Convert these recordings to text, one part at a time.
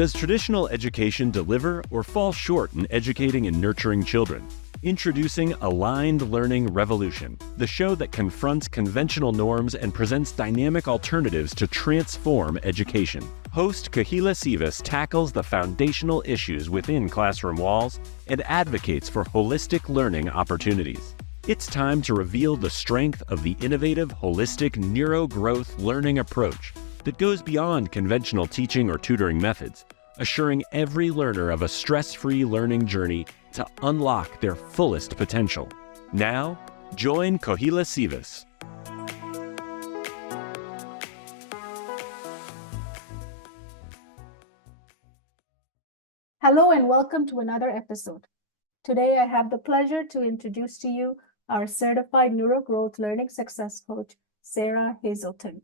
Does traditional education deliver or fall short in educating and nurturing children? Introducing Aligned Learning Revolution, the show that confronts conventional norms and presents dynamic alternatives to transform education. Host Kohila Sivas tackles the foundational issues within classroom walls and advocates for holistic learning opportunities. It's time to reveal the strength of the innovative, holistic neurogrowth learning approach that goes beyond conventional teaching or tutoring methods, assuring every learner of a stress-free learning journey to unlock their fullest potential. Now, join Kohila Sivas. Hello and welcome to another episode. Today I have the pleasure to introduce to you our certified neurogrowth learning success coach, Sara Hazelton.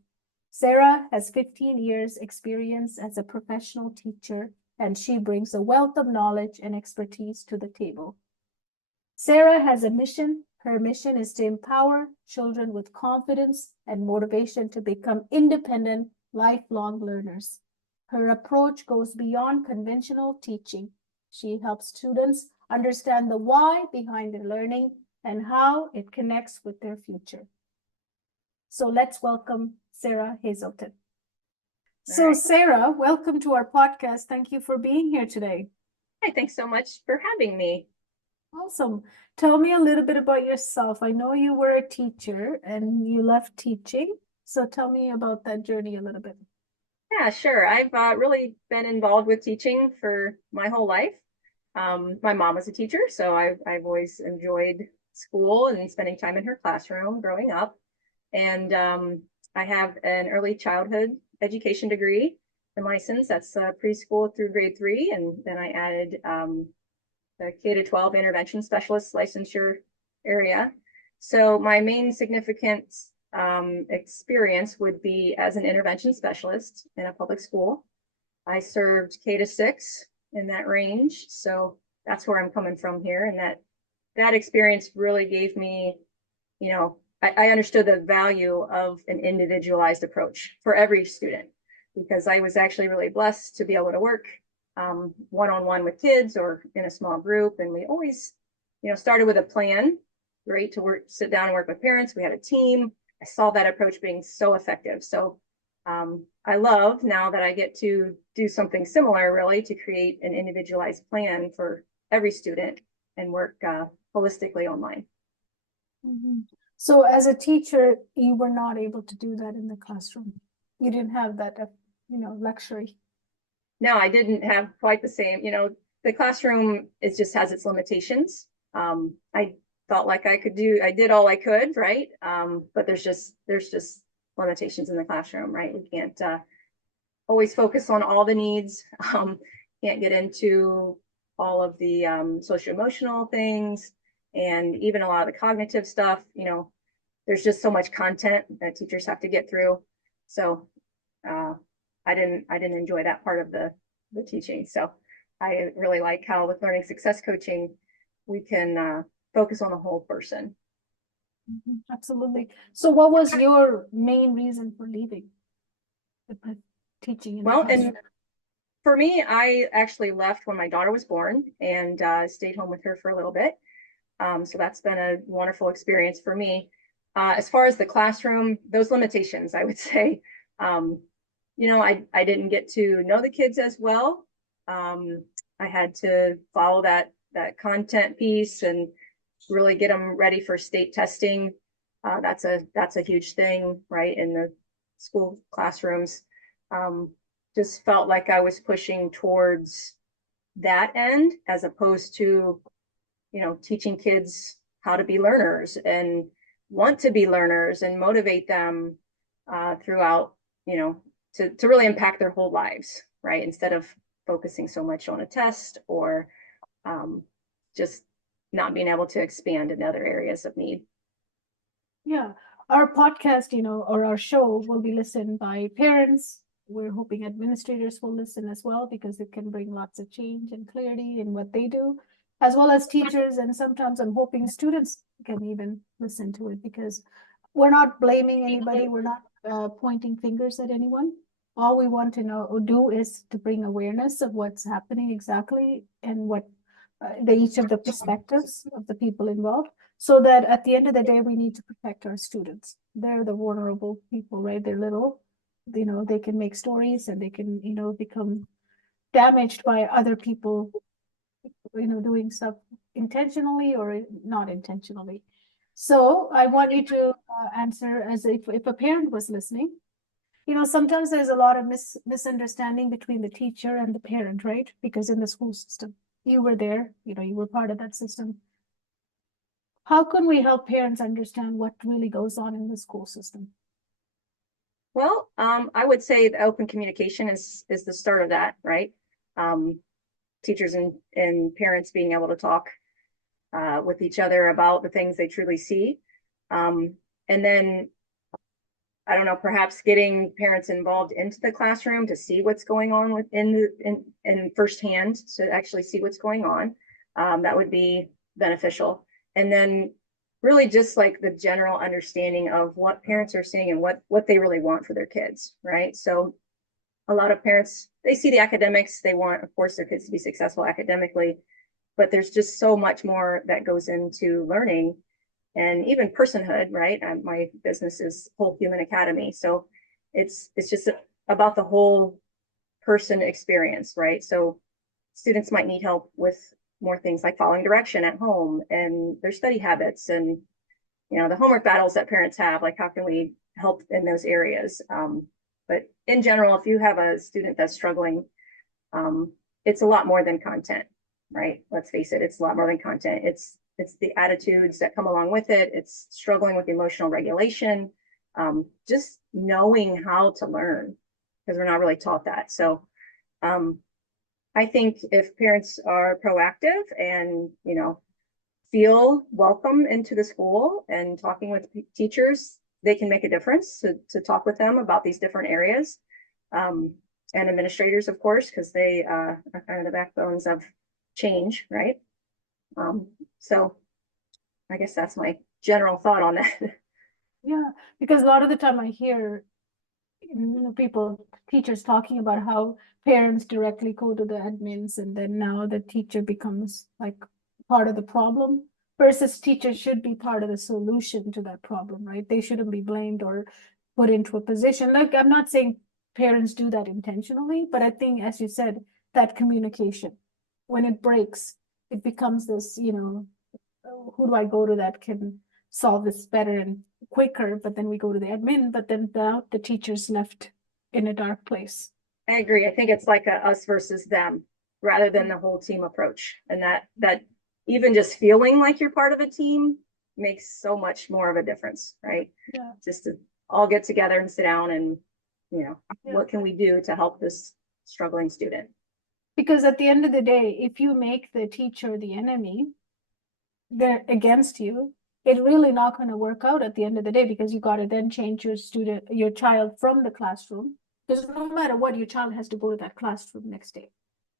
Sara has 15 years experience as a professional teacher, and she brings a wealth of knowledge and expertise to the table. Sara has a mission. Her mission is to empower children with confidence and motivation to become independent, lifelong learners. Her approach goes beyond conventional teaching. She helps students understand the why behind their learning and how it connects with their future. So let's welcome Sara Hazelton. So Sara, welcome to our podcast. Thank you for being here today. Hi, thanks so much for having me. Awesome. Tell me a little bit about yourself. I know you were a teacher and you left teaching. So tell me about that journey a little bit. Yeah, sure. I've really been involved with teaching for my whole life. My mom was a teacher, so I've always enjoyed school and spending time in her classroom growing up. And I have an early childhood education degree and license. That's preschool through grade 3. And then I added the K-12 intervention specialist licensure area. So my main significant experience would be as an intervention specialist in a public school. I served K-6 in that range. So that's where I'm coming from here. And that experience really gave me, I understood the value of an individualized approach for every student, because I was actually really blessed to be able to work one-on-one with kids or in a small group. And we always, started with a plan, right? To sit down and work with parents. We had a team. I saw that approach being so effective. So I love now that I get to do something similar, really, to create an individualized plan for every student and work holistically online. Mm-hmm. So as a teacher, you were not able to do that in the classroom. You didn't have that, luxury. No, I didn't have quite the same, the classroom just has its limitations. I felt like I did all I could, right? But there's just limitations in the classroom, right? We can't always focus on all the needs. Can't get into all of the socio-emotional things and even a lot of the cognitive stuff. There's just so much content that teachers have to get through. So I didn't enjoy that part of the teaching. So I really like how with learning success coaching, we can focus on the whole person. Mm-hmm. Absolutely. So what was your main reason for leaving the teaching? And for me, I actually left when my daughter was born and stayed home with her for a little bit. So that's been a wonderful experience for me. As far as the classroom, those limitations, I would say, I didn't get to know the kids as well. I had to follow that content piece and really get them ready for state testing. That's a huge thing, right? In the school classrooms. Just felt like I was pushing towards that end as opposed to, teaching kids how to be learners and want to be learners and motivate them throughout, to really impact their whole lives, right? Instead of focusing so much on a test or just not being able to expand in other areas of need. Yeah, our podcast, or our show will be listened by parents. We're hoping administrators will listen as well, because it can bring lots of change and clarity in what they do, as well as teachers. And sometimes I'm hoping students can even listen to it, because we're not blaming anybody. We're not pointing fingers at anyone. All we want to do is to bring awareness of what's happening exactly and what each of the perspectives of the people involved, so that at the end of the day, we need to protect our students. They're the vulnerable people, right? They're little, they can make stories and they can, become damaged by other people, doing stuff intentionally or not intentionally. So I want you to answer as if a parent was listening. Sometimes there's a lot of misunderstanding between the teacher and the parent, right? Because in the school system, you were there, you were part of that system. How can we help parents understand what really goes on in the school system? Well, I would say the open communication is the start of that, right? Teachers and parents being able to talk with each other about the things they truly see. And then, I don't know, perhaps getting parents involved into the classroom to see what's going on in firsthand, to actually see what's going on. That would be beneficial. And then really just like the general understanding of what parents are seeing and what they really want for their kids, right? So a lot of parents, they see the academics, they want, of course, their kids to be successful academically, but there's just so much more that goes into learning and even personhood, right? My business is Whole Human Academy. So it's just about the whole person experience, right? So students might need help with more things like following direction at home and their study habits and, the homework battles that parents have, like how can we help in those areas? But in general, if you have a student that's struggling, it's a lot more than content, right? Let's face it, it's a lot more than content. It's the attitudes that come along with it. It's struggling with emotional regulation, just knowing how to learn, because we're not really taught that. So I think if parents are proactive and, feel welcome into the school and talking with teachers, they can make a difference to talk with them about these different areas. And administrators, of course, because they are kind of the backbones of change, right? So I guess that's my general thought on that. Yeah, because a lot of the time I hear teachers talking about how parents directly go to the admins and then now the teacher becomes like part of the problem, versus teachers should be part of the solution to that problem, right? They shouldn't be blamed or put into a position. Like, I'm not saying parents do that intentionally, but I think, as you said, that communication, when it breaks, it becomes this, who do I go to that can solve this better and quicker? But then we go to the admin, but then the teacher's left in a dark place. I agree. I think it's like a us versus them rather than the whole team approach. And that even just feeling like you're part of a team makes so much more of a difference, right? Yeah. Just to all get together and sit down and, what can we do to help this struggling student? Because at the end of the day, if you make the teacher the enemy, they're against you, it's really not going to work out at the end of the day, because you got to then change your child from the classroom, because no matter what, your child has to go to that classroom next day.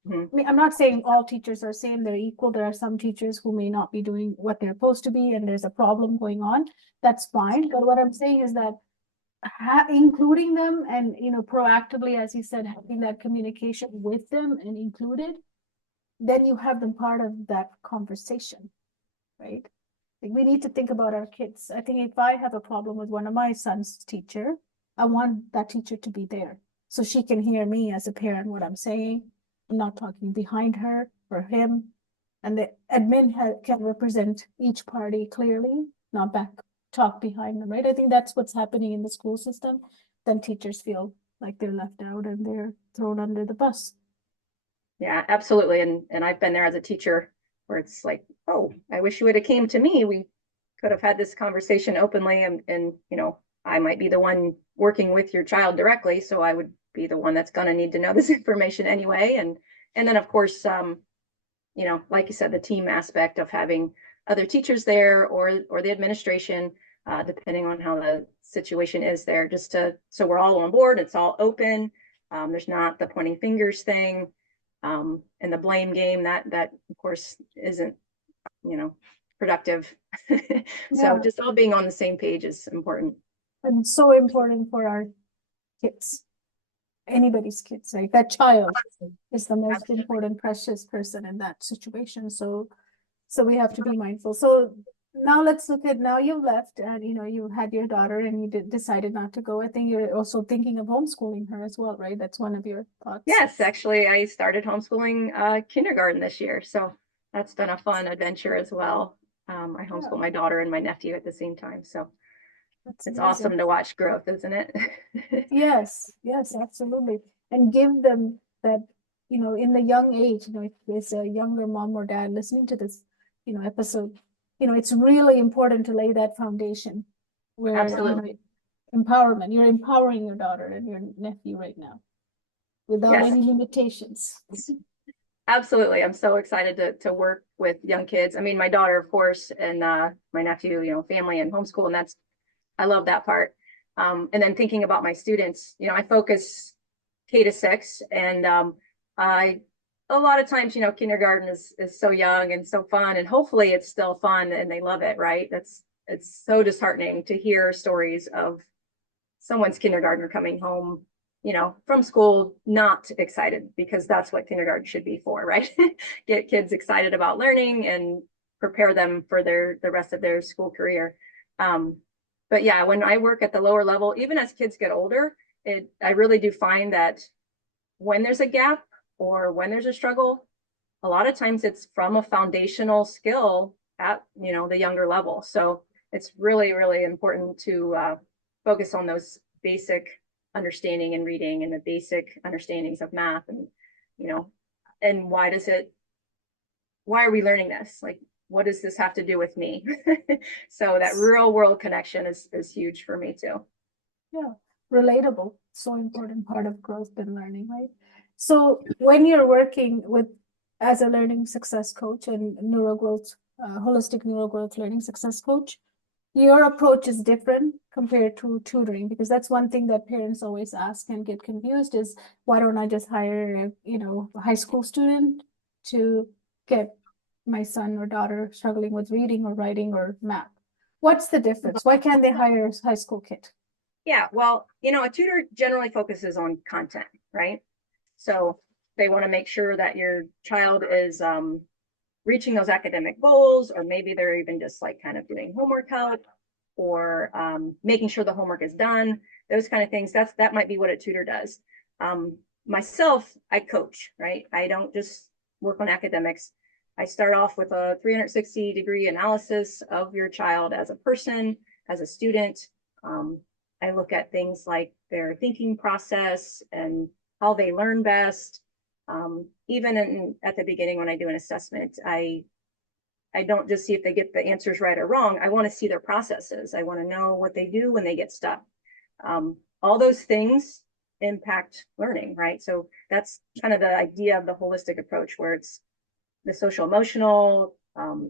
Mhm. I mean, I'm not saying all teachers are same, they're equal. There are some teachers who may not be doing what they're supposed to be and there's a problem going on. That's fine. But what I'm saying is that including them and, proactively, as you said, having that communication with them and included, then you have them part of that conversation, right? Like, we need to think about our kids. I think if I have a problem with one of my son's teacher, I want that teacher to be there so she can hear me as a parent, what I'm saying. I'm not talking behind her or him. And the admin can represent each party clearly, not talk behind them, right? I think that's what's happening in the school system. Then teachers feel like they're left out and they're thrown under the bus. Yeah, absolutely. And I've been there as a teacher where it's like, oh, I wish you would have came to me. We could have had this conversation openly and I might be the one working with your child directly. So I would be the one that's going to need to know this information anyway. And then of course, like you said, the team aspect of having other teachers there or the administration, depending on how the situation is there, so we're all on board, it's all open. There's not the pointing fingers thing. And the blame game that of course isn't, productive. So just all being on the same page is important. And so important for our kids. anybody's kids, right? That child is the most important, precious person in that situation. So we have to be mindful. So now let's look at, now you've left and you had your daughter and you decided not to go. I think you're also thinking of homeschooling her as well, right? That's one of your thoughts. Yes, actually, I started homeschooling kindergarten this year, so that's been a fun adventure as well. I homeschool my daughter and my nephew at the same time, so it's awesome to watch growth, isn't it? Yes, absolutely. And give them that, in the young age, if there's a younger mom or dad listening to this, episode, it's really important to lay that foundation where, Absolutely. Empowerment, you're empowering your daughter and your nephew right now without any limitations. Absolutely. I'm so excited to work with young kids. I mean, my daughter, of course, and my nephew, family and homeschool, and I love that part. And then thinking about my students, I focus K-6, and a lot of times, kindergarten is so young and so fun, and hopefully it's still fun and they love it, right? It's so disheartening to hear stories of someone's kindergartner coming home, from school not excited, because that's what kindergarten should be for, right? Get kids excited about learning and prepare them for the rest of their school career. But yeah, when I work at the lower level, even as kids get older, I really do find that when there's a gap or when there's a struggle, a lot of times it's from a foundational skill at, the younger level. So it's really, really important to focus on those basic understanding and reading and the basic understandings of math, and, and why are we learning this? Like, what does this have to do with me? So that real world connection is huge for me too. Yeah, relatable. So important part of growth and learning, right? So when you're working as a learning success coach and neurogrowth, holistic neurogrowth learning success coach, your approach is different compared to tutoring, because that's one thing that parents always ask and get confused is, why don't I just hire a high school student to get my son or daughter struggling with reading or writing or math? What's the difference? Why can't they hire a high school kid? Yeah, well, a tutor generally focuses on content, right? So they want to make sure that your child is reaching those academic goals, or maybe they're even just like kind of doing homework help, or making sure the homework is done, those kind of things. That might be what a tutor does. Myself, I coach, right? I don't just work on academics. I start off with a 360-degree analysis of your child as a person, as a student. I look at things like their thinking process and how they learn best. Even at the beginning, when I do an assessment, I don't just see if they get the answers right or wrong. I want to see their processes. I want to know what they do when they get stuck. All those things impact learning, right? So that's kind of the idea of the holistic approach, where it's the social emotional,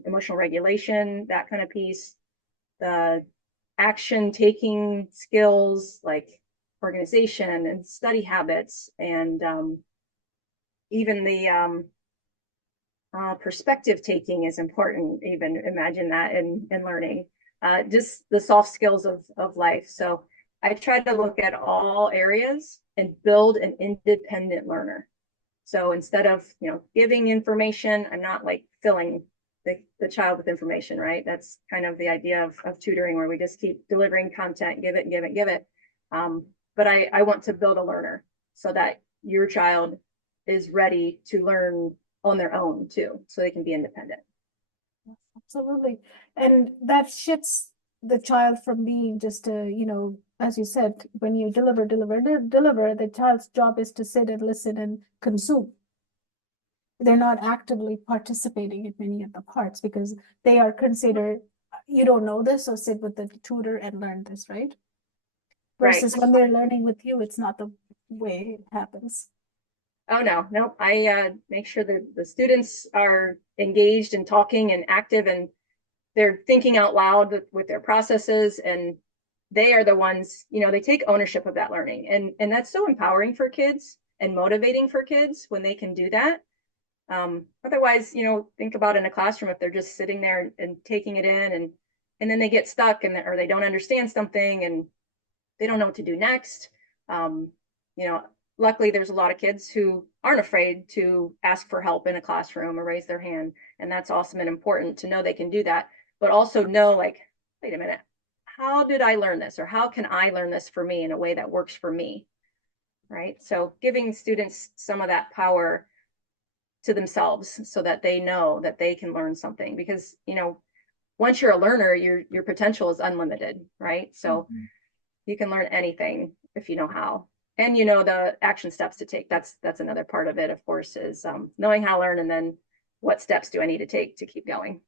emotional regulation, that kind of piece, the action taking skills like organization and study habits, and even the perspective taking is important. Even imagine that in learning, just the soft skills of life. So I try to look at all areas and build an independent learner. So instead of giving information, I'm not like filling the child with information, right? That's kind of the idea of tutoring, where we just keep delivering content, give it. But I want to build a learner so that your child is ready to learn on their own too, so they can be independent. Absolutely. And that shifts the child from being just as you said, when you deliver, the child's job is to sit and listen and consume. They're not actively participating in many of the parts, because they are considered, you don't know this, so sit with the tutor and learn this, right? Versus when they're learning with you, it's not the way it happens. Oh, no, I make sure that the students are engaged and talking and active, and they're thinking out loud with their processes, and they are the ones, they take ownership of that learning. And that's so empowering for kids and motivating for kids when they can do that. Otherwise, think about in a classroom, if they're just sitting there and taking it in, and then they get stuck, or they don't understand something and they don't know what to do next. luckily there's a lot of kids who aren't afraid to ask for help in a classroom or raise their hand. And that's awesome and important to know they can do that, but also know like, wait a minute, how did I learn this? Or how can I learn this for me in a way that works for me? Right. So giving students some of that power to themselves so that they know that they can learn something, because, you know, once you're a learner, your potential is unlimited, right? So you can learn anything if you know how, and you know the action steps to take. That's another part of it, of course, is knowing how to learn, and then what steps do I need to take to keep going.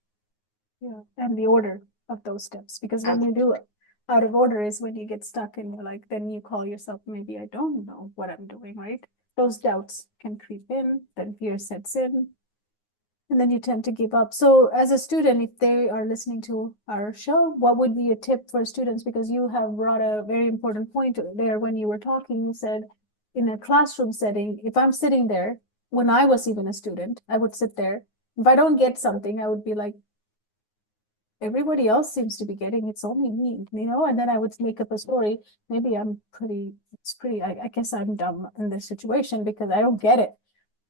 Yeah, and the order of those steps, because when you do it out of order is when you get stuck and you're like, then you call yourself, maybe I don't know what I'm doing, right? Those doubts can creep in, then fear sets in, and then you tend to give up. So as a student, if they are listening to our show, what would be a tip for students? Because you have brought a very important point there when you were talking. You said in a classroom setting, if I'm sitting there, when I was even a student, I would sit there. If I don't get something, I would be like, everybody else seems to be getting, it's only me, you know, and then I would make up a story. Maybe I guess I'm dumb in this situation because I don't get it,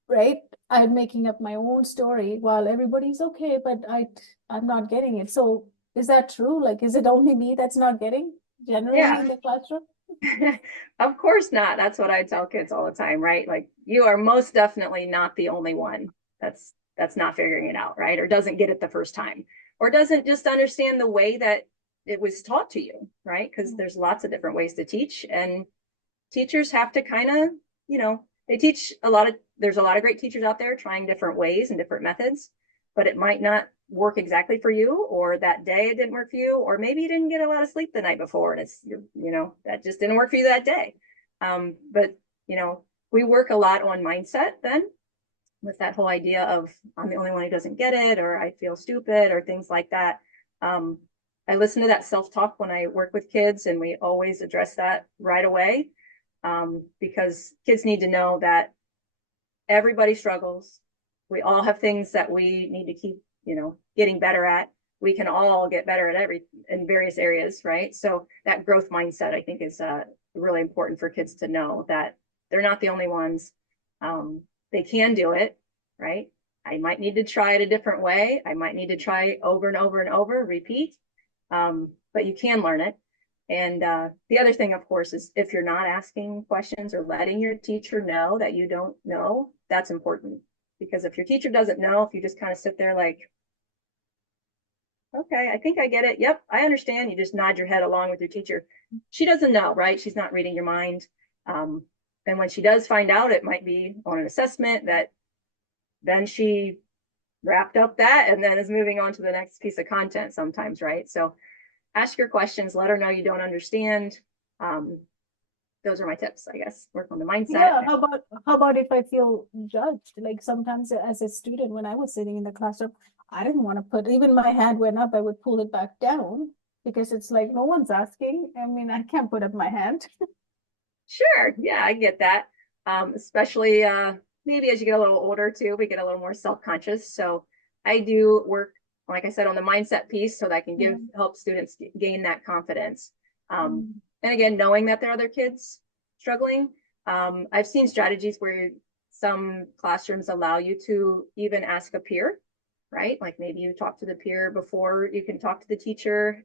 right? I'm making up my own story while everybody's okay, but I'm not getting it. So is that true? Like, is it only me that's not getting generally in the classroom? Of course not. That's what I tell kids all the time, right? Like, you are most definitely not the only one that's not figuring it out, right? Or doesn't get it the first time, or doesn't just understand the way that it was taught to you, right? Because there's lots of different ways to teach, and teachers have to kind of, you know, they teach there's a lot of great teachers out there trying different ways and different methods, but it might not work exactly for you, or that day it didn't work for you, or maybe you didn't get a lot of sleep the night before and that just didn't work for you that day. But you know, we work a lot on mindset then, with that whole idea of I'm the only one who doesn't get it, or I feel stupid, or things like that. I listen to that self-talk when I work with kids, and we always address that right away, because kids need to know that everybody struggles. We all have things that we need to keep, getting better at. We can all get better at in various areas, right? So that growth mindset, I think, is really important for kids to know that they're not the only ones. They can do it, right? I might need to try it a different way. I might need to try over and over and over, repeat, but you can learn it. And the other thing, of course, is if you're not asking questions or letting your teacher know that you don't know, that's important. Because if your teacher doesn't know, if you just kind of sit there like, okay, I think I get it. Yep, I understand. You just nod your head along with your teacher. She doesn't know, right? She's not reading your mind. And when she does find out, it might be on an assessment that then she wrapped up that and then is moving on to the next piece of content sometimes, right? So ask your questions, let her know you don't understand. Those are my tips, I guess. Work on the mindset. Yeah, how about if I feel judged? Like sometimes as a student, when I was sitting in the classroom, I didn't want to even my hand went up, I would pull it back down because it's like no one's asking. I mean, I can't put up my hand. Sure. Yeah, I get that. Especially maybe as you get a little older too, we get a little more self-conscious. So I do work, like I said, on the mindset piece so that I can help students gain that confidence. And again, knowing that there are other kids struggling. I've seen strategies where some classrooms allow you to even ask a peer, right? Like maybe you talk to the peer before you can talk to the teacher.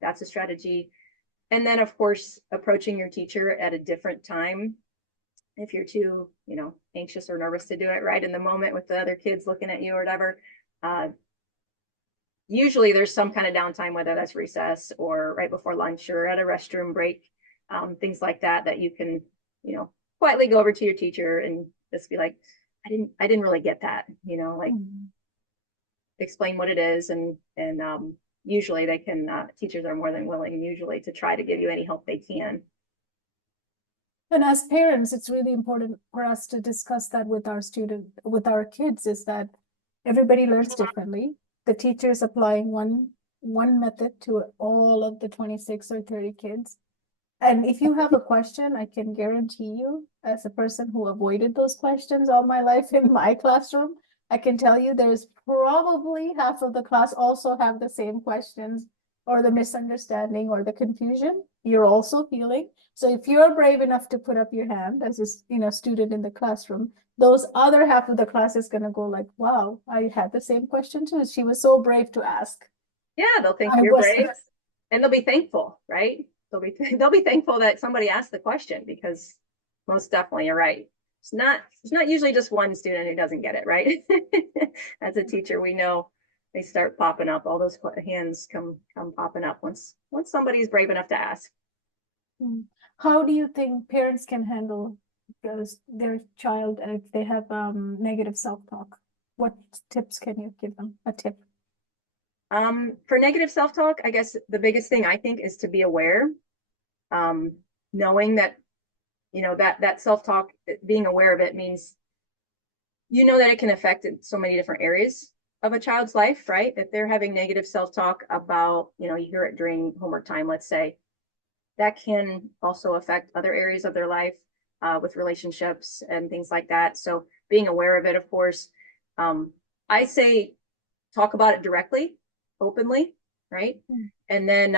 That's a strategy. And then, of course, approaching your teacher at a different time. If you're too, anxious or nervous to do it right in the moment with the other kids looking at you or whatever, usually there's some kind of downtime, whether that's recess or right before lunch or at a restroom break, things like that, that you can, quietly go over to your teacher and just be like, I didn't really get that, explain what it is. And usually they can, teachers are more than willing usually to try to give you any help they can. And as parents, it's really important for us to discuss that with our kids, is that everybody learns differently. The teacher is applying one method to all of the 26 or 30 kids. And if you have a question, I can guarantee you, as a person who avoided those questions all my life in my classroom, I can tell you there's probably half of the class also have the same questions or the misunderstanding or the confusion, you're also feeling. So if you're brave enough to put up your hand as a student in the classroom, those other half of the class is going to go like, wow, I had the same question too. She was so brave to ask. Yeah, they'll think I you're was brave, and they'll be thankful, right? They'll be thankful that somebody asked the question, because most definitely you're right. It's not usually just one student who doesn't get it, right? As a teacher, we know they start popping up. All those hands come popping up once somebody's brave enough to ask. How do you think parents can handle their child if they have negative self-talk? What tips can you give them? A tip. For negative self-talk, I guess the biggest thing I think is to be aware, knowing that, that self-talk, being aware of it means, that it can affect so many different areas of a child's life, right? If they're having negative self-talk about, you hear it during homework time, let's say, that can also affect other areas of their life, with relationships and things like that. So being aware of it, of course, I say talk about it directly, openly, right? And then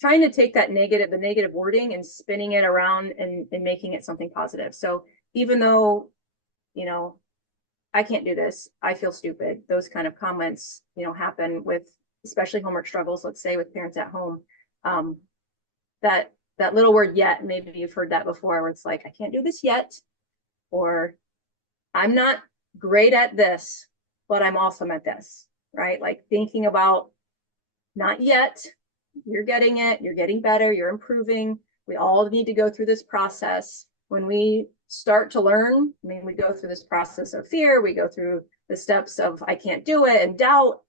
trying to take the negative wording and spinning it around and making it something positive. So even though, I can't do this, I feel stupid, those kind of comments, happen with especially homework struggles, let's say with parents at home. That little word yet, maybe you've heard that before, where it's like, I can't do this yet, or I'm not great at this, but I'm awesome at this, right? Like thinking about not yet, you're getting it, you're getting better, you're improving. We all need to go through this process. When we start to learn, we go through this process of fear, we go through the steps of I can't do it and doubt.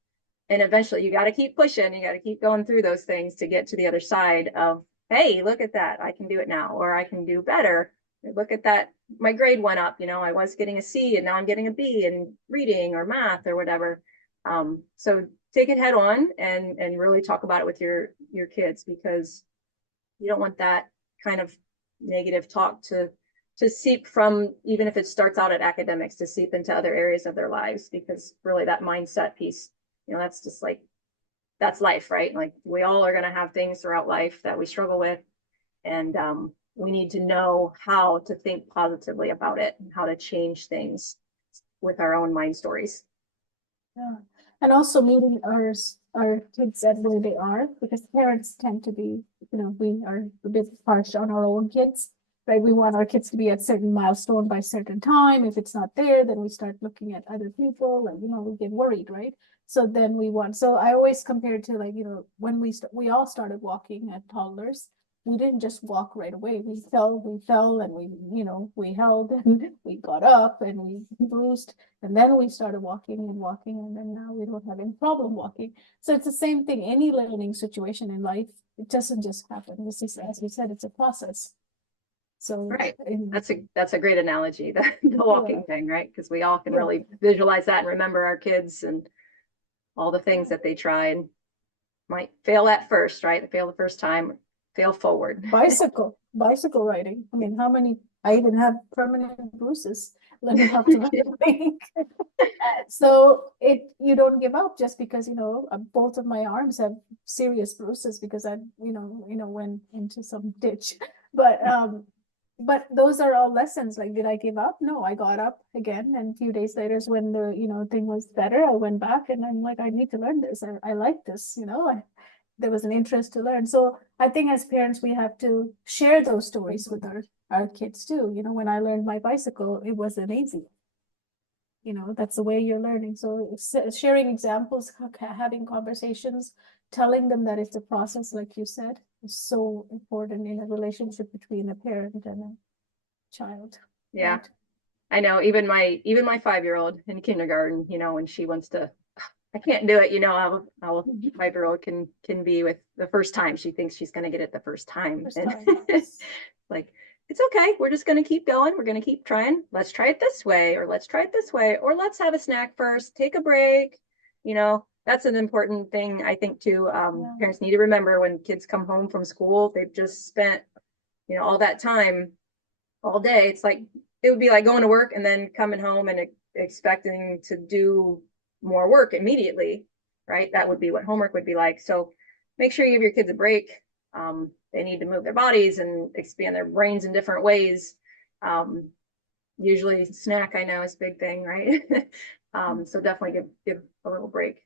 And eventually you got to keep pushing, you got to keep going through those things to get to the other side of, hey, look at that, I can do it now, or I can do better. Look at that, my grade went up, I was getting a C and now I'm getting a B in reading or math or whatever. So take it head on and really talk about it with your kids, because you don't want that kind of negative talk to seep from, even if it starts out at academics, to seep into other areas of their lives, because really that mindset piece, that's just like, that's life, right? Like we all are going to have things throughout life that we struggle with, and we need to know how to think positively about it and how to change things with our own mind stories. Yeah. And also meeting our kids at where they are, because parents tend to be, we are a bit harsh on our own kids, right? We want our kids to be at certain milestone by certain time. If it's not there, then we start looking at other people and, we get worried, right? So then so I always compare to like, when we all started walking at toddlers, we didn't just walk right away. We fell and we held and we got up and we bruised, and then we started walking, and then now we don't have any problem walking. So it's the same thing. Any learning situation in life, it doesn't just happen. This is, as we said, it's a process. So right, that's a great analogy, the walking thing, right? Because we all can really visualize that and remember our kids and all the things that they try and might fail at first, right? They fail the first time, fail forward. Bicycle riding. How many? I even have permanent bruises learning how to ride. So you don't give up just because both of my arms have serious bruises because I went into some ditch. But those are all lessons. Like, did I give up? No, I got up again, and a few days later, when the thing was better, I went back and I'm like, I need to learn this. I like this. There was an interest to learn. So I think as parents, we have to share those stories with our kids too. When I learned my bicycle, it wasn't easy. That's the way you're learning. So sharing examples, having conversations, telling them that it's a process, like you said, is so important in a relationship between a parent and a child. Yeah, right? I know. Even my 5-year-old in kindergarten, when she wants to, I can't do it. How a 5-year-old can be with the first time. She thinks she's going to get it the first time. Like, it's okay. We're just going to keep going. We're going to keep trying. Let's try it this way, or let's try it this way, or let's have a snack first, take a break. That's an important thing, I think, too. Parents need to remember when kids come home from school, they've just spent, all that time all day. It's like, it would be like going to work and then coming home and expecting to do more work immediately, right? That would be what homework would be like. So make sure you give your kids a break. They need to move their bodies and expand their brains in different ways. Usually snack, I know, is a big thing, right? So definitely give a little break.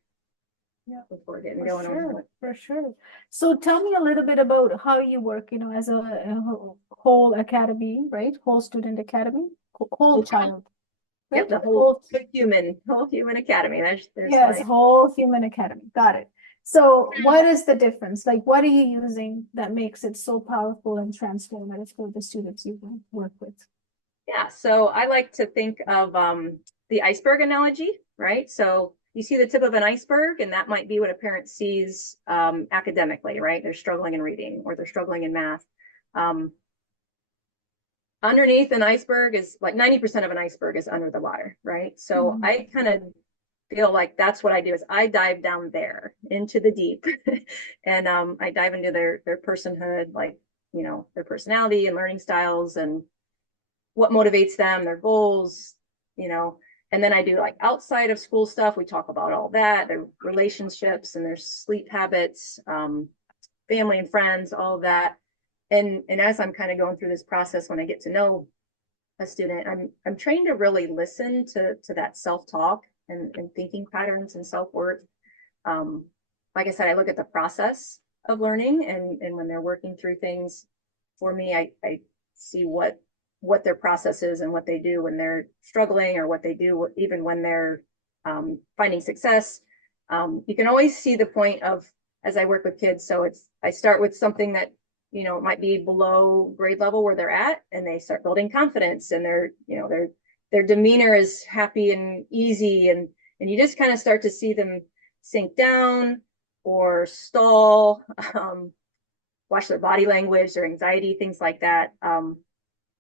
Yeah, before getting for going on sure, it. for sure. So tell me a little bit about how you work, as a whole academy, right? Whole student academy, whole child, Yep, right? the whole human academy. There's Yes, like, whole human academy. Got it. So what is the difference? Like, what are you using that makes it so powerful and transformative for the students you work with? yeah, so I like to think of the iceberg analogy, right? So you see the tip of an iceberg, and that might be what a parent sees academically, right? They're struggling in reading or they're struggling in math. Underneath an iceberg is like 90% of an iceberg is under the water, right? So I kind of feel like that's what I do is I dive down there into the deep and I dive into their personhood, like, their personality and learning styles and what motivates them, their goals, and then I do like outside of school stuff. We talk about all that, their relationships and their sleep habits, family and friends, all of that. And as I'm kind of going through this process, when I get to know a student, I'm trained to really listen to that self-talk and thinking patterns and self-worth. Like I said, I look at the process of learning, and when they're working through things for me, I see what their process is and what they do when they're struggling, or what they do even when they're finding success. You can always see the point of, as I work with kids, so I start with something that it might be below grade level where they're at, and they start building confidence, and their demeanor is happy and easy, and you just kind of start to see them sink down or stall, watch their body language, their anxiety, things like that.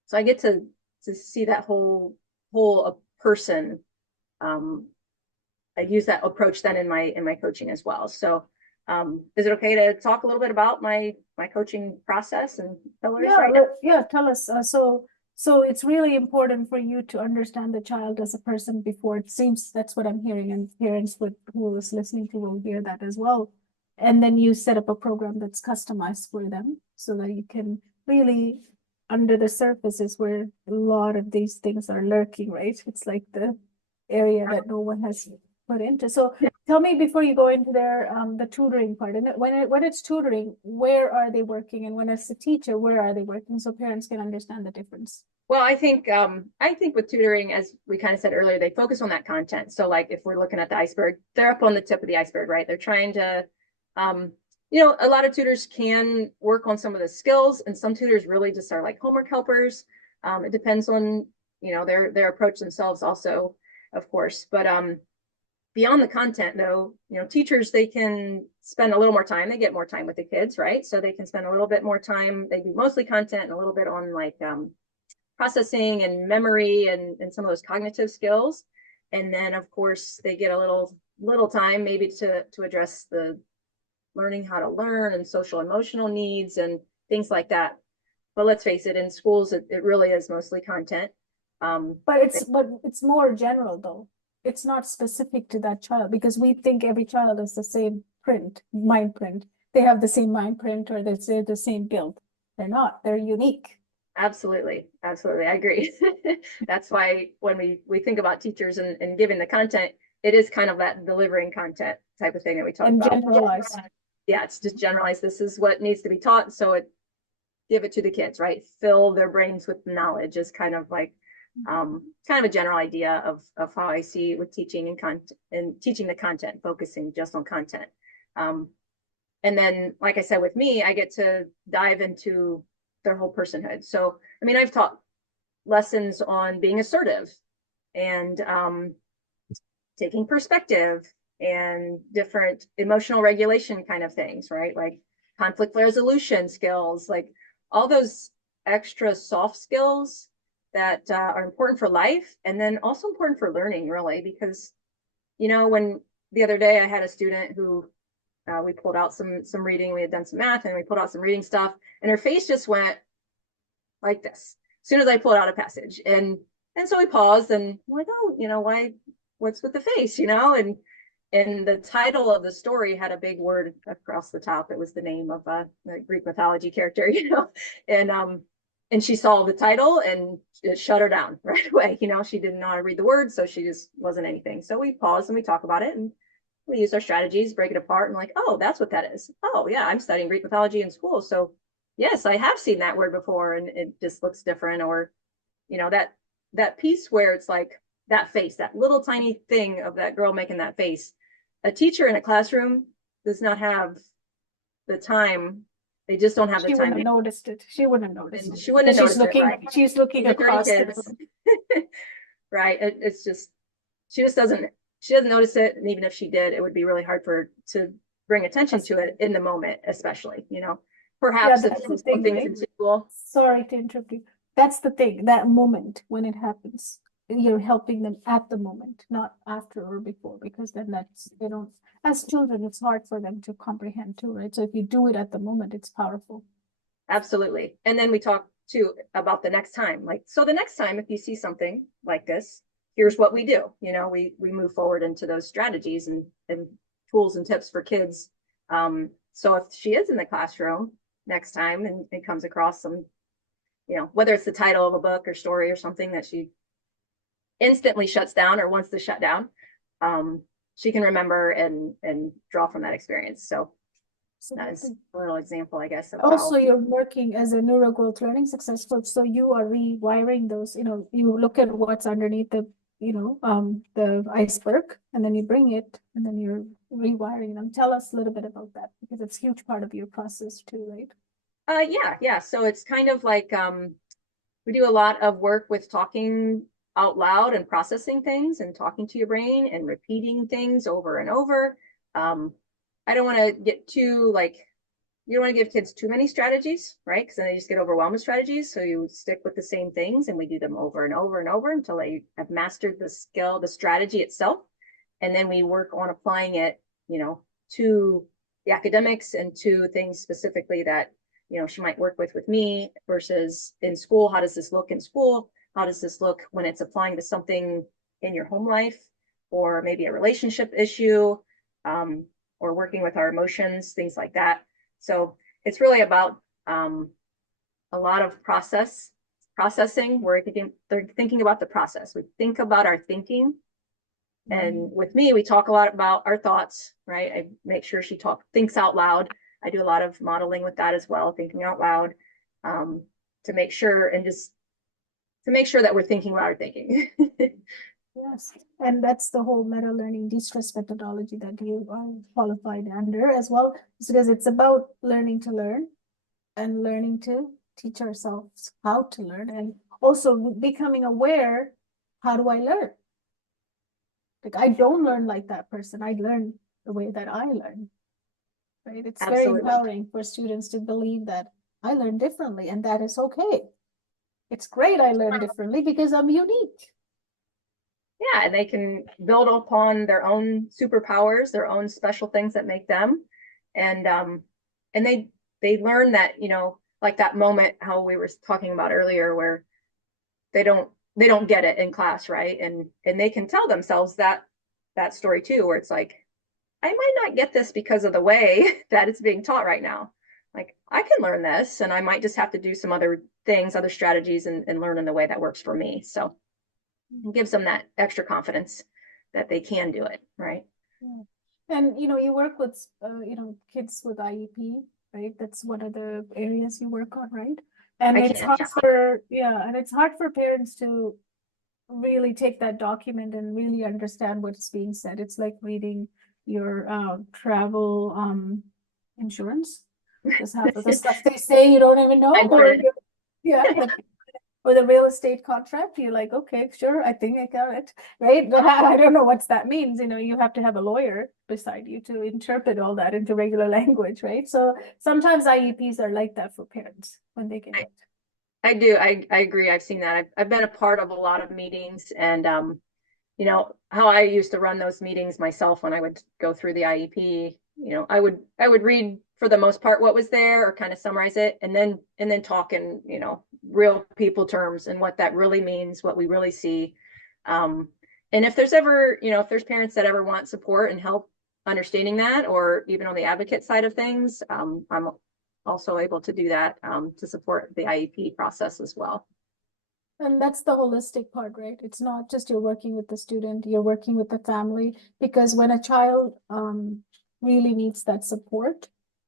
So I get to see that whole person. I use that approach then in my coaching as well. So is it okay to talk a little bit about my coaching process and pillars? Yeah, right now? yeah, tell us. So it's really important for you to understand the child as a person before. It seems that's what I'm hearing, and parents who is listening to will hear that as well. And then you set up a program that's customized for them so that you can really, under the surface is where a lot of these things are lurking, right? It's like the area that no one has put into. So tell me, before you go into the tutoring part, and when it's tutoring, where are they working, and when it's a teacher, where are they working, so parents can understand the difference? Well, I think with tutoring, as we kind of said earlier, they focus on that content. So like if we're looking at the iceberg, they're up on the tip of the iceberg, right? They're trying to, a lot of tutors can work on some of the skills, and some tutors really just are like homework helpers. It depends on, their approach themselves also, of course. But beyond the content though, teachers, they can spend a little more time. They get more time with the kids, right? So they can spend a little bit more time. They do mostly content and a little bit on like processing and memory and some of those cognitive skills. And then of course they get a little time maybe to address the learning how to learn and social emotional needs and things like that. But let's face it, in schools, it really is mostly content. But it's more general though. It's not specific to that child, because we think every child is the same mind print. They have the same mind print, or they're the same build. They're not. They're unique. Absolutely. I agree. That's why when we think about teachers and giving the content, it is kind of that delivering content type of thing that we talk about. Generalized. Yeah, it's just generalized. This is what needs to be taught. So give it to the kids, right? Fill their brains with knowledge is kind of like kind of a general idea of how I see with teaching and content and teaching the content, focusing just on content. And then, like I said, with me, I get to dive into their whole personhood. So, I mean, I've taught lessons on being assertive and taking perspective and different emotional regulation kind of things, right? Like conflict resolution skills, like all those extra soft skills that are important for life, and then also important for learning, really, because, when the other day I had a student who we pulled out some reading, we had done some math and we pulled out some reading stuff, and her face just went like this as soon as I pulled out a passage. And so we paused and I'm like, oh, why, what's with the face, and the title of the story had a big word across the top. It was the name of a Greek mythology character, and she saw the title and it shut her down right away. She didn't know how to read the words, so she just wasn't anything. So we paused and we talk about it, and we use our strategies, break it apart, and oh, that's what that is. Oh yeah, I'm studying Greek mythology in school, so yes, I have seen that word before, and it just looks different. Or that piece where it's that face, that little tiny thing of that girl making that face. A teacher in a classroom does not have the time. They just don't have the She time. wouldn't have noticed it. She wouldn't have noticed And it. she wouldn't have Because noticed it, right? She's looking The 30 across the kids. room. Right. It's just, she doesn't notice it. And even if she did, it would be really hard for her to bring attention to it in the moment, especially, perhaps if that's the thing, something's right? in school. Sorry to interrupt you. That's the thing, that moment when it happens, you're helping them at the moment, not after or before, because then as children, it's hard for them to comprehend too, right? So if you do it at the moment, it's powerful. Absolutely. And then we talk too about the next time. So the next time, if you see something like this, here's what we do. We move forward into those strategies and tools and tips for kids. So if she is in the classroom next time and comes across some, whether it's the title of a book or story or something that she instantly shuts down or wants to shut down, she can remember and draw from that experience. So that is a little example, I guess. Also, you're working as a neurogrowth learning success coach, so you are rewiring those. You look at what's underneath the iceberg, and then you bring it, and then you're rewiring them. Tell us a little bit about that, because it's a huge part of your process too, right? Yeah. So it's kind of we do a lot of work with talking out loud and processing things and talking to your brain and repeating things over and over. I don't want to get too you don't want to give kids too many strategies, right? Because then they just get overwhelmed with strategies. So you stick with the same things, and we do them over and over and over until they have mastered the skill, the strategy itself. And then we work on applying it, to the academics and to things specifically that, she might work with me versus in school. How does this look in school? How does this look when it's applying to something in your home life, or maybe a relationship issue, or working with our emotions, things like that. So it's really about a lot of processing. They're thinking about the process. We think about our thinking. And with me, we talk a lot about our thoughts, right? I make sure she thinks out loud. I do a lot of modeling with that as well, thinking out loud, to make sure that we're thinking about our thinking. Yes, and that's the whole meta learning de-stress methodology that you are qualified under as well, because it's about learning to learn and learning to teach ourselves how to learn, and also becoming aware, how do I learn? I don't learn like that person. I learn the way that I learn, right? It's very empowering for students to believe that I learn differently, and that is okay. It's great I learn differently because I'm unique. Yeah, and they can build upon their own superpowers, their own special things that make them. And they learn that, like that moment how we were talking about earlier, where they don't get it in class, right? And they can tell themselves that story too, where it's I might not get this because of the way that it's being taught right now. I can learn this, and I might just have to do some other things, other strategies, and learn in the way that works for me. So it gives them that extra confidence that they can do it, right? Yeah. And you work with kids with IEP, right? That's one of the areas you work on, right? And it's hard for parents to really take that document and really understand what's being said. It's like reading your travel insurance. Just half of the stuff they say you don't even know. Or the real estate contract, you're like, okay, sure, I think I got it, right? But I don't know what that means. You have to have a lawyer beside you to interpret all that into regular language, right? So sometimes IEPs are like that for parents when they get it. I do. I agree. I've seen that. I've been a part of a lot of meetings, and how I used to run those meetings myself when I would go through the IEP. I would read for the most part what was there, or kind of summarize it, and then talk in real people terms and what that really means, what we really see, And if there's ever, if there's parents that ever want support and help understanding that, or even on the advocate side of things, I'm also able to do that to support the IEP process as well. And that's the holistic part, right? It's not just you're working with the student, you're working with the family, because when a child really needs that support,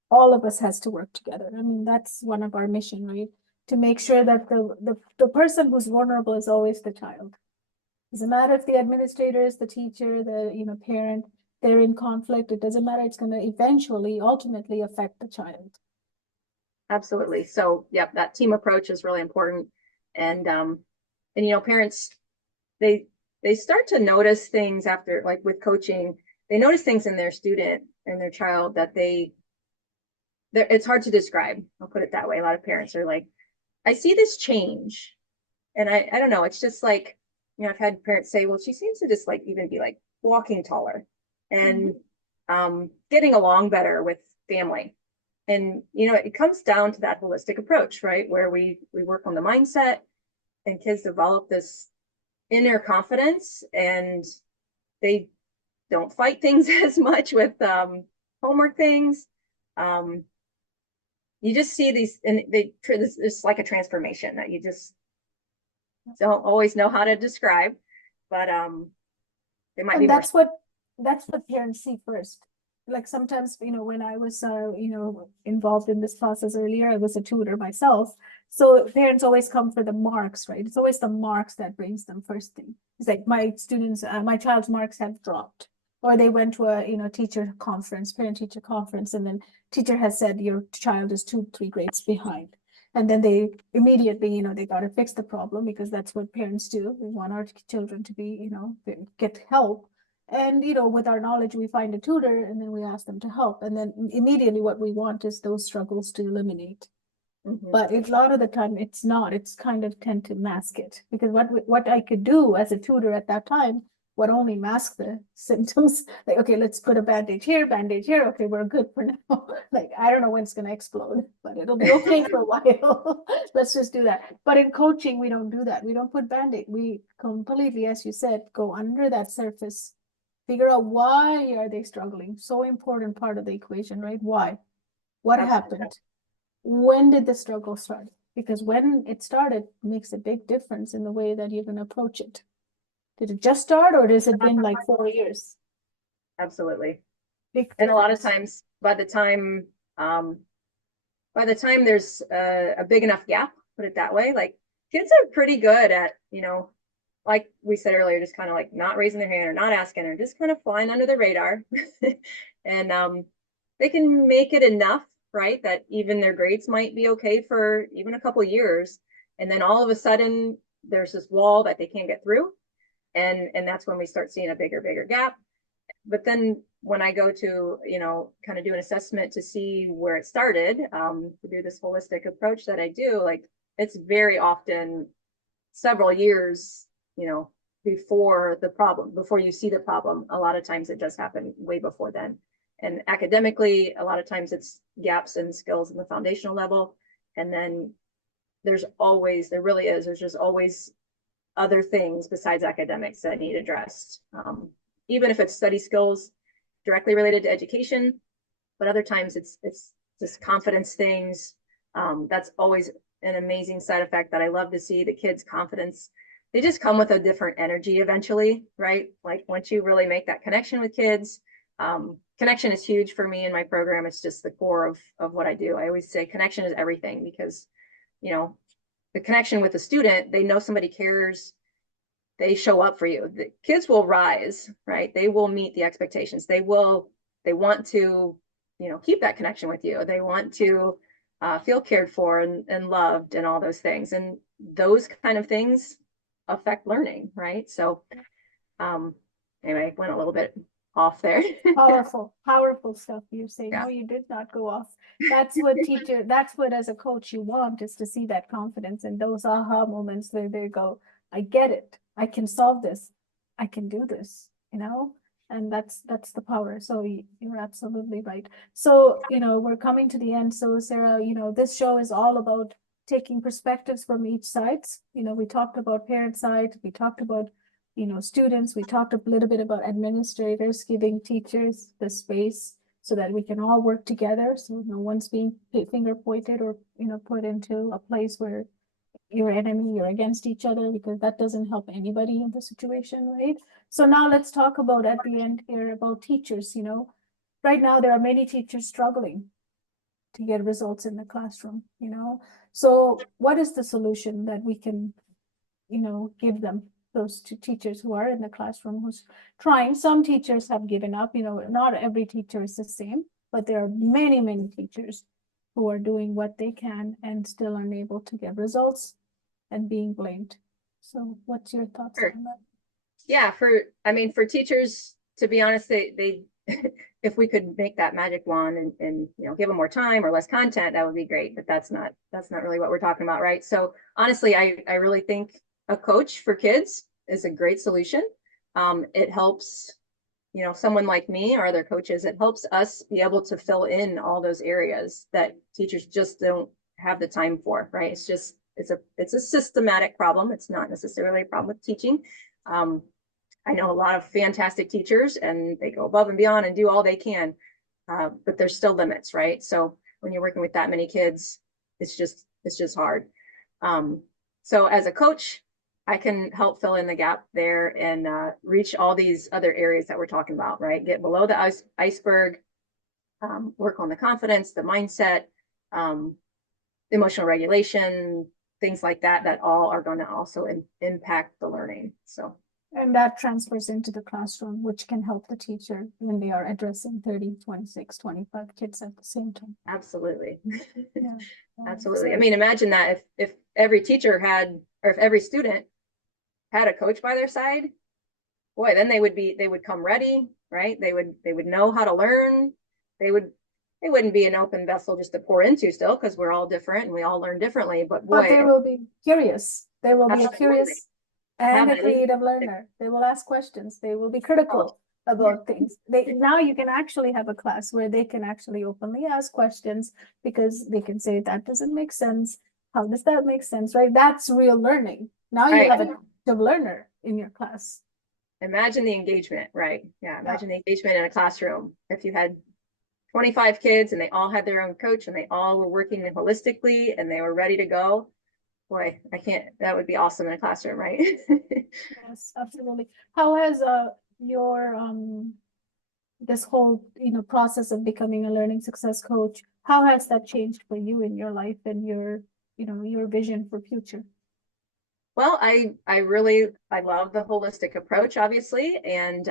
all of us has to work together. I mean, that's one of our mission, right? To make sure that the person who's vulnerable is always the child. Doesn't matter if the administrator is the teacher, the parent, they're in conflict. It doesn't matter. It's going to eventually, ultimately affect the child. Absolutely. So, yep, that team approach is really important. And parents, they start to notice things after, like with coaching, they notice things in their student and their child that it's hard to describe. I'll put it that way. A lot of parents are like, I see this change. And I don't know, it's just like, I've had parents say, well, she seems to just like even be like walking taller and getting along better with family. And, it comes down to that holistic approach, right? Where we work on the mindset and kids develop this inner confidence and they don't fight things as much with homework things. You just see these, and it's like a transformation that you just don't always know how to describe, but it might be that's what parents see first. Like sometimes, when I was involved in this process earlier, I was a tutor myself. So parents always come for the marks, right? It's always the marks that brings them first thing. It's like my child's marks have dropped, or they went to a teacher conference, parent teacher conference, and then teacher has said your child is 2-3 grades behind. And then they immediately, they got to fix the problem, because that's what parents do. We want our children to be, get help. And, with our knowledge, we find a tutor and then we ask them to help. And then immediately what we want is those struggles to eliminate. But a lot of the time it's not. It's kind of tend to mask it, because what I could do as a tutor at that time would only mask the symptoms. Like, okay, let's put a bandage here. Okay, we're good for now. Like, I don't know when it's going to explode, but it'll be okay for a while. Let's just do that. But in coaching, we don't do that. We don't put bandage. We completely, as you said, go under that surface, figure out why are they struggling. So important part of the equation, right? Why? What happened? When did the struggle start? Because when it started makes a big difference in the way that you're going to approach it. Did it just start, or has it been like 4 years? Absolutely. And a lot of times by the time there's a big enough gap, put it that way, like kids are pretty good at, like we said earlier, just kind of like not raising their hand or not asking, or just kind of flying under the radar. And they can make it enough, right, that even their grades might be okay for even a couple years. And then all of a sudden there's this wall that they can't get through. And that's when we start seeing a bigger gap. But then when I go to, kind of do an assessment to see where it started, to do this holistic approach that I do, like it's very often several years, before you see the problem. A lot of times it does happen way before then. And academically, a lot of times it's gaps in skills in the foundational level. And then there's just always other things besides academics that need addressed. Even if it's study skills directly related to education, but other times it's just confidence things. That's always an amazing side effect that I love to see. The kids' confidence, they just come with a different energy eventually, right? Like once you really make that connection with kids, connection is huge for me in my program. It's just the core of what I do. I always say connection is everything, because, the connection with the student, they know somebody cares, they show up for you. The kids will rise, right? They will meet the expectations. They want to, keep that connection with you. They want to feel cared for and loved and all those things. And those kind of things affect learning, right? So anyway, went a little bit off there. Powerful stuff you say. Yeah. No, you did not go off. That's what as a coach you want, is to see that confidence and those aha moments where they go, I get it. I can solve this. I can do this, and that's the power. So you're absolutely right. So, we're coming to the end. So Sara, this show is all about taking perspectives from each side. We talked about parent side, we talked about students. We talked a little bit about administrators giving teachers the space so that we can all work together. So no one's being finger pointed or, put into a place where you're enemy, you're against each other, because that doesn't help anybody in the situation, right? So now let's talk about at the end here about teachers. Right now there are many teachers struggling to get results in the classroom. So what is the solution that we can, give them, those two teachers who are in the classroom who's trying? Some teachers have given up. Not every teacher is the same, but there are many, many teachers who are doing what they can and still unable to get results and being blamed. So what's your thoughts Sure. on that? Yeah, for teachers, to be honest, they if we could make that magic wand and give them more time or less content, that would be great. But that's not really what we're talking about, right? So honestly, I really think a coach for kids is a great solution. It helps, someone like me or other coaches, it helps us be able to fill in all those areas that teachers just don't have the time for, right? It's a systematic problem. It's not necessarily a problem with teaching. I know a lot of fantastic teachers and they go above and beyond and do all they can, but there's still limits, right? So when you're working with that many kids, it's just hard. So as a coach, I can help fill in the gap there and reach all these other areas that we're talking about, right? Get below the iceberg, work on the confidence, the mindset, emotional regulation, things like that, that all are going to also impact the learning. So. And that transfers into the classroom, which can help the teacher when they are addressing 30, 26, 25 kids at the same time. Absolutely. Yeah. Absolutely. I mean, imagine that if every teacher had, or if every student had a coach by their side, boy, then they would come ready, right? They would know how to learn. They wouldn't be an open vessel just to pour into still, because we're all different and we all learn differently, but boy. But they will be curious. They will be a curious and a Have creative learner. They will ask questions. They will be critical about things. Now you can actually have a class where they can actually openly ask questions, because they can say, that doesn't make sense. How does that make sense, right? That's real learning. Now you have an active learner in your class. Imagine the engagement, right? Yeah, imagine the engagement in a classroom. If you had 25 kids and they all had their own coach and they all were working holistically and they were ready to go, boy, that would be awesome in a classroom, right? Yes, absolutely. How has your this whole process of becoming a learning success coach, how has that changed for you in your life and your vision for future? Well, I love the holistic approach, obviously, and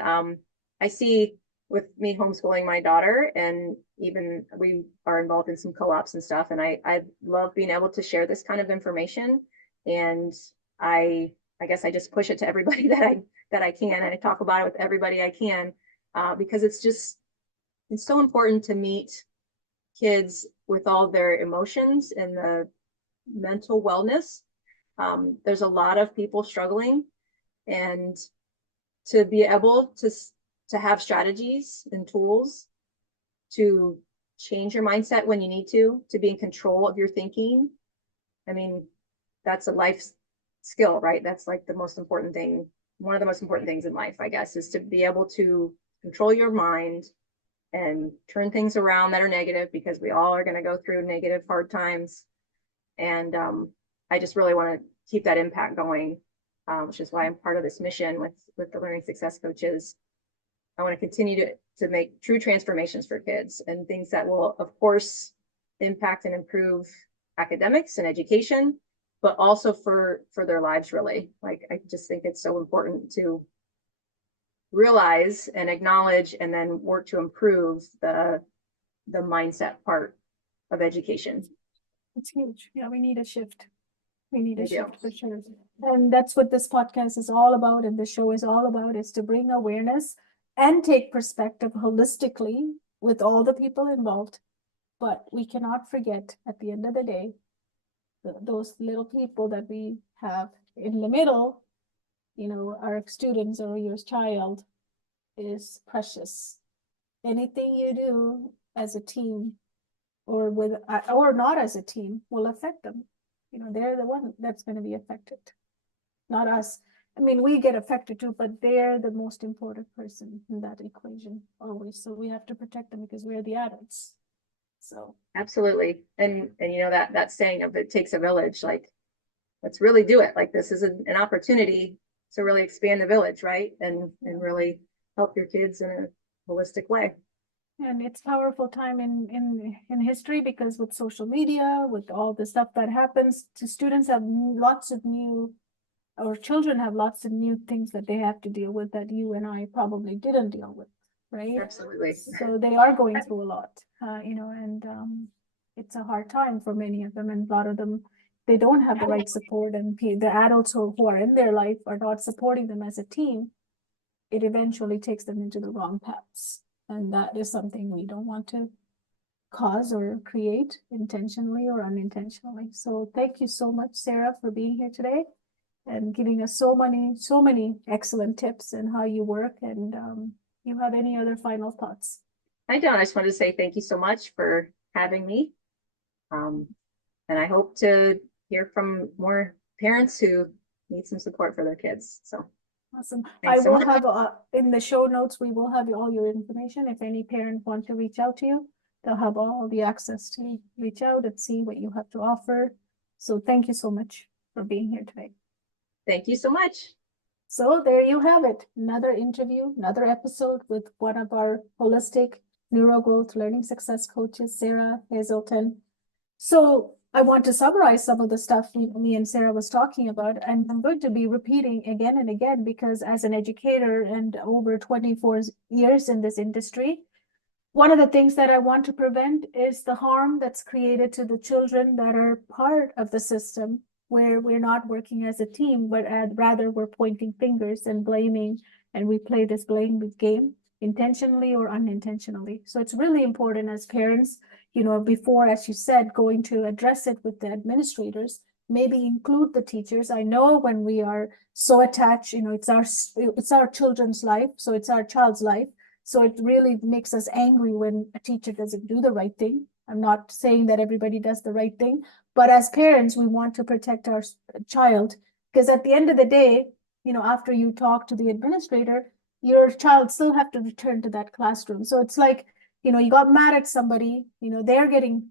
I see with me homeschooling my daughter, and even we are involved in some co-ops and stuff, and I love being able to share this kind of information, and I guess I just push it to everybody that I can, and I talk about it with everybody I can, because it's so important to meet kids with all their emotions and the mental wellness. There's a lot of people struggling, and to be able to have strategies and tools to change your mindset when you need to be in control of your thinking. I mean, that's a life skill, right? That's like the most important thing. One of the most important things in life, I guess, is to be able to control your mind and turn things around that are negative, because we all are going to go through negative, hard times. And I just really want to keep that impact going, which is why I'm part of this mission with the Learning Success Coaches. I want to continue to make true transformations for kids, and things that will, of course, impact and improve academics and education, but also for their lives, really. Like, I just think it's so important to realize and acknowledge and then work to improve the mindset part of education. It's huge. Yeah, we need a shift. We need a We do. shift for sure. And that's what this podcast is all about, and the show is all about, is to bring awareness and take perspective holistically with all the people involved. But we cannot forget, at the end of the day, those little people that we have in the middle. Our students or your child is precious. Anything you do as a team or not as a team will affect them. They're the one that's going to be affected, not us. I mean, we get affected too, but they're the most important person in that equation always. So we have to protect them because we're the adults. So Absolutely. And you know, that saying of it takes a village, like, let's really do it. Like, this is an opportunity to really expand the village, right? And really help your kids in a holistic way. and it's powerful time in history because with social media, with all the stuff that happens, students have lots of new, or children have lots of new things that they have to deal with that you and I probably didn't deal with, right? Absolutely. So they are going through a lot, you know, and it's a hard time for many of them, and a lot of them, they don't have the right support, and the adults who are in their life are not supporting them as a team. It eventually takes them into the wrong paths. And that is something we don't want to cause or create intentionally or unintentionally. So thank you so much, Sara, for being here today and giving us so many excellent tips and how you work. And you have any other final thoughts? I don't. I just wanted to say thank you so much for having me. And I hope to hear from more parents who need some support for their kids. So awesome. Thanks I so will much. have in the show notes, we will have all your information. If any parent want to reach out to you, they'll have all the access to reach out and see what you have to offer. So thank you so much for being here today. Thank you so much. So there you have it. Another interview, another episode with one of our holistic neurogrowth learning success coaches, Sara Hazelton. So I want to summarize some of the stuff me and Sara was talking about, and I'm going to be repeating again and again because as an educator and over 24 years in this industry, one of the things that I want to prevent is the harm that's created to the children that are part of the system where we're not working as a team, but rather we're pointing fingers and blaming, and we play this blame game intentionally or unintentionally. So it's really important as parents, you know, before, as you said, going to address it with the administrators, maybe include the teachers. I know when we are so attached, you know, it's our children's life, so it's our child's life. So it really makes us angry when a teacher doesn't do the right thing. I'm not saying that everybody does the right thing, but as parents, we want to protect our child because at the end of the day, you know, after you talk to the administrator, your child still have to return to that classroom. So it's like, you know, you got mad at somebody, you know, they're getting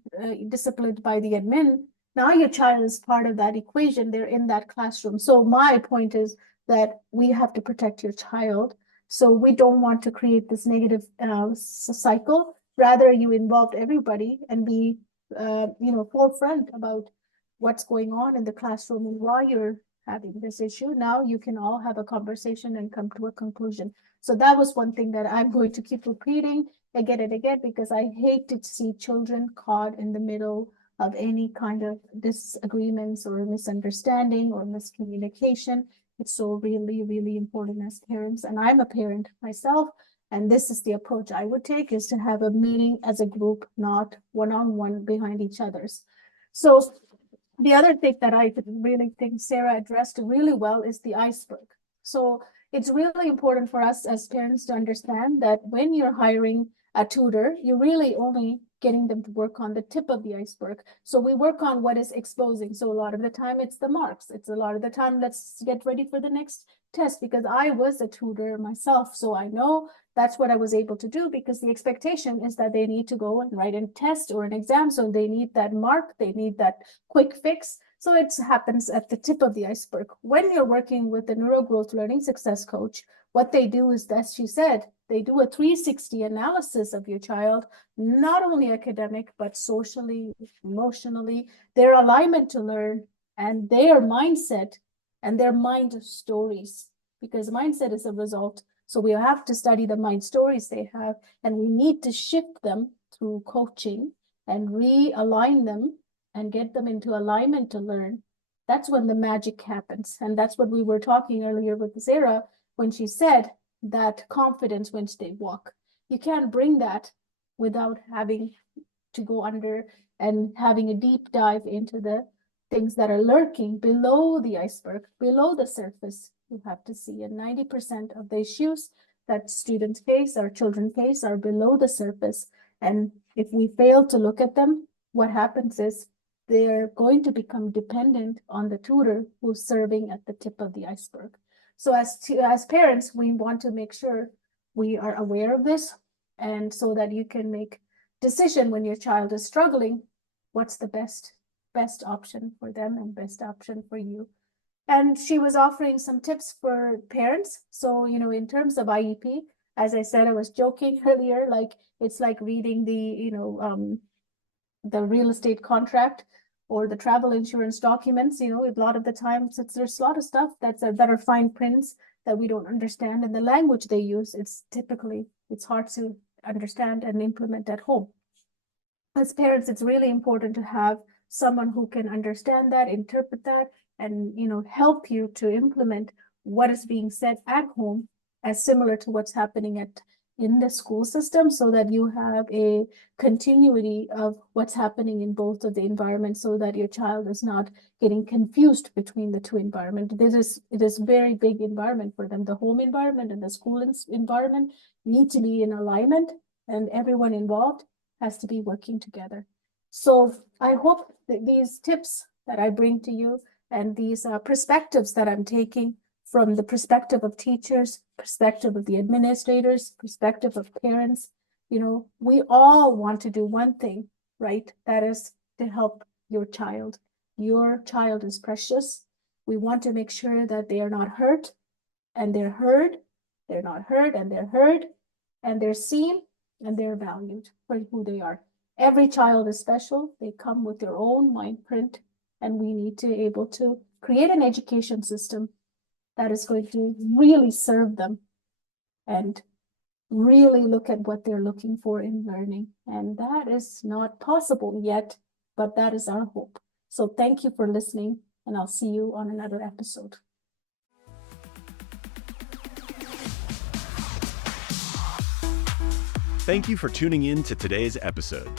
disciplined by the admin. Now your child is part of that equation. They're in that classroom. So my point is that we have to protect your child. So we don't want to create this negative cycle. Rather, you involve everybody and be, you know, forefront about what's going on in the classroom and why you're having this issue. Now you can all have a conversation and come to a conclusion. So that was one thing that I'm going to keep repeating again and again because I hate to see children caught in the middle of any kind of disagreements or misunderstanding or miscommunication. It's so really important as parents, and I'm a parent myself, and this is the approach I would take, is to have a meeting as a group, not one-on-one behind each other's. So the other thing that I really think Sara addressed really well is the iceberg. So it's really important for us as parents to understand that when you're hiring a tutor, you're really only getting them to work on the tip of the iceberg. So we work on what is exposing. So a lot of the time it's the marks. It's a lot of the time, let's get ready for the next test, because I was a tutor myself. So I know that's what I was able to do, because the expectation is that they need to go and write a test or an exam. So they need that mark, they need that quick fix. So it happens at the tip of the iceberg. When you're working with the neurogrowth learning success coach, what they do is, as she said, they do a 360 analysis of your child, not only academic, but socially, emotionally, their alignment to learn, and their mindset and their mind stories, because mindset is a result. So we have to study the mind stories they have, and we need to shift them through coaching and realign them and get them into alignment to learn. That's when the magic happens. And that's what we were talking earlier with Sara when she said that confidence when they walk. You can't bring that without having to go under and having a deep dive into the things that are lurking below the iceberg, below the surface. You have to see, and 90% of the issues that students face or children face are below the surface. And if we fail to look at them, what happens is they're going to become dependent on the tutor who's serving at the tip of the iceberg. So as parents, we want to make sure we are aware of this, and so that you can make decision when your child is struggling, what's the best option for them and best option for you. And she was offering some tips for parents. So, in terms of IEP, as I said, I was joking earlier, like it's like reading the real estate contract or the travel insurance documents. A lot of the times there's a lot of stuff that are fine prints that we don't understand, and the language they use, it's hard to understand and implement at home. As parents, it's really important to have someone who can understand that, interpret that, and help you to implement what is being said at home as similar to what's happening in the school system, so that you have a continuity of what's happening in both of the environments, so that your child is not getting confused between the two environments. It is very big environment for them. The home environment and the school environment need to be in alignment, and everyone involved has to be working together. So I hope that these tips that I bring to you and these perspectives that I'm taking from the perspective of teachers, perspective of the administrators, perspective of parents, we all want to do one thing, right? That is to help your child. Your child is precious. We want to make sure that they are not hurt and they're heard. They're not hurt and they're heard, and they're seen and they're valued for who they are. Every child is special. They come with their own mind print, and we need to be able to create an education system that is going to really serve them and really look at what they're looking for in learning. And that is not possible yet, but that is our hope. So thank you for listening, and I'll see you on another episode. Thank you for tuning in to today's episode.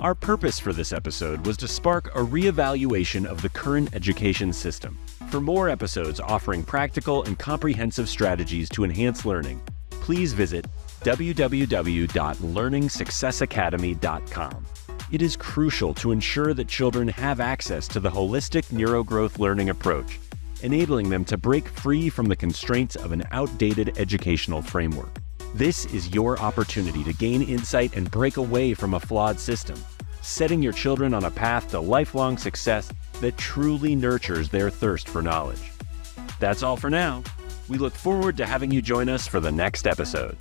Our purpose for this episode was to spark a reevaluation of the current education system. For more episodes offering practical and comprehensive strategies to enhance learning, please visit www.learningsuccessacademy.com. It is crucial to ensure that children have access to the holistic neurogrowth learning approach, enabling them to break free from the constraints of an outdated educational framework. This is your opportunity to gain insight and break away from a flawed system, setting your children on a path to lifelong success that truly nurtures their thirst for knowledge. That's all for now. We look forward to having you join us for the next episode.